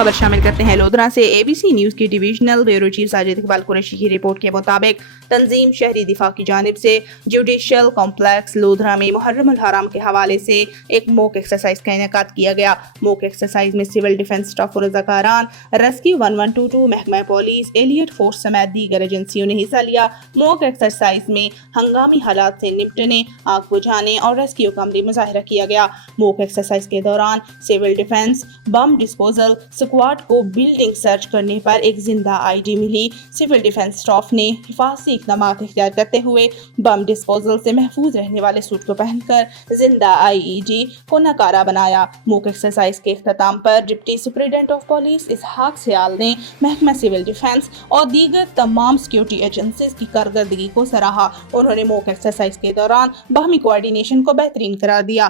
خبر شامل کرتے ہیں لودھراں سے۔ ABC نیوز کی divisional bureau chief Sajid Iqbal Qureshi کی رپورٹ کے مطابق تنظیم شہری دفاع کی جانب سے جوڈیشل کمپلیکس لودھراں میں محرم الحرام کے حوالے سے ایک موک ایکسرسائز کا انعقاد کیا گیا۔ موک ایکسرسائز میں سول ڈیفنس اسٹاف و رضاکاران، ریسکیو 1122، محکمہ پولیس، ایلیٹ فورس سمیت دیگر ایجنسیوں نے حصہ لیا۔ موک ایکسرسائز میں ہنگامی حالات سے نمٹنے، آگ بجھانے اور ریسکیو کا عملی مظاہرہ کیا گیا۔ موک ایکسرسائز کے دوران civil defence bomb disposal squad کو بلڈنگ سرچ کرنے پر ایک زندہ ID ملی۔ سول ڈیفنس اسٹاف نے حفاظتی اقدامات اختیار کرتے ہوئے بم ڈسپوزل سے محفوظ رہنے والے سوٹ کو پہن کر زندہ IED کو ناکارہ بنایا۔ موک ایکسرسائز کے اختتام پر ڈپٹی سپرنٹینڈنٹ آف پولیس اسحاق سیال نے محکمہ سول ڈیفنس اور دیگر تمام سیکورٹی ایجنسیز کی کارکردگی کو سراہا۔ انہوں نے موک ایکسرسائز کے دوران باہمی کوآرڈینیشن کو بہترین قرار دیا۔